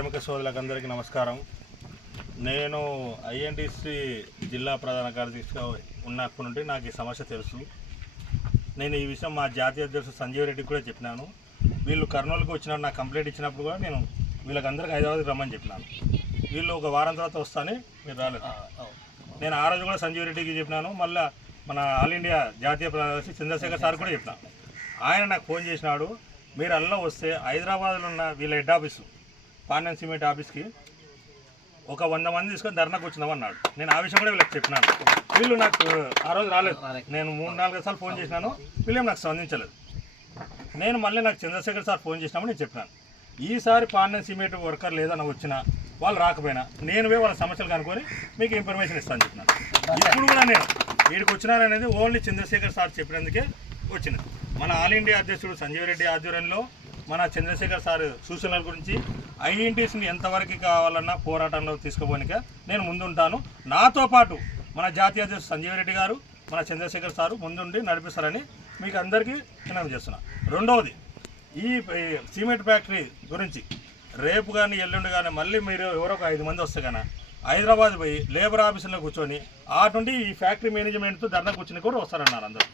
కార్మిక సోదరులందరికీ నమస్కారం. నేను ఐఎన్టీసీ జిల్లా ప్రధాన కార్యదర్శిగా ఉన్నప్పటి నుండి నాకు ఈ సమస్య తెలుసు. నేను ఈ విషయం మా జాతీయ అధ్యక్షుడు సంజీవ్ రెడ్డికి కూడా చెప్పినాను. వీళ్ళు కర్నూలుకి వచ్చినప్పుడు నాకు కంప్లైంట్ ఇచ్చినప్పుడు కూడా నేను వీళ్ళకందరికీ హైదరాబాద్కి రమ్మని చెప్పినాను. వీళ్ళు ఒక వారం తర్వాత వస్తానే మీరు రాలేదు. నేను ఆ రోజు కూడా సంజీవ్ రెడ్డికి చెప్పినాను. మళ్ళీ మన ఆల్ ఇండియా జాతీయ ప్రధాన చంద్రశేఖర్ సార్ కూడా చెప్పినాను. ఆయన నాకు ఫోన్ చేసినాడు, మీరు అల్ల వస్తే హైదరాబాద్లో ఉన్న వీళ్ళ హెడ్ ఆఫీసు పాండ్యన్ సిమెంట్ ఆఫీస్కి ఒక 100 మంది తీసుకొని ధర్నాకు వచ్చినామన్నాడు. నేను ఆ విషయం కూడా వీళ్ళకి చెప్పినాను. వీళ్ళు నాకు ఆ రోజు రాలేదు. నేను 3-4 సార్లు ఫోన్ చేసినాను, వీళ్ళేం నాకు స్పందించలేదు. నేను మళ్ళీ నాకు చంద్రశేఖర్ సార్ ఫోన్ చేసినామని నేను చెప్పినాను. ఈసారి పాండ్యన్ సిమెంట్ వర్కర్ లేదని వచ్చినా వాళ్ళు రాకపోయినా నేను వాళ్ళ సమస్యలు కనుక్కొని మీకు ఇన్ఫర్మేషన్ ఇస్తాను చెప్పినాను. ఇప్పుడు కూడా నేను వీడికి వచ్చినాననేది ఓన్లీ చంద్రశేఖర్ సార్ చెప్పినందుకే వచ్చినది. మన ఆల్ ఇండియా అధ్యక్షుడు సంజీవ్ రెడ్డి ఆధ్వర్యంలో మన చంద్రశేఖర్ సార్ సూచనల గురించి ఐఎన్టీసీని ఎంతవరకు కావాలన్నా పోరాటంలో తీసుకుపోనిక నేను ముందుంటాను. నాతో పాటు మన జాతీయ అధ్యక్షుడు సంజీవ్ రెడ్డి గారు, మన చంద్రశేఖర్ సారు ముందుండి నడిపిస్తారని మీకు అందరికీ విన్నపం చేస్తున్నాను. రెండవది, ఈ సిమెంట్ ఫ్యాక్టరీ గురించి రేపు కానీ ఎల్లుండి కానీ మళ్ళీ మీరు ఎవరో ఒక 5 మంది వస్తే కానీ హైదరాబాద్ పోయి లేబర్ ఆఫీసులో కూర్చొని ఆ నుండి ఈ ఫ్యాక్టరీ మేనేజ్మెంట్తో ధర్నా కూర్చుని కూడా వస్తారన్నారు అందరూ.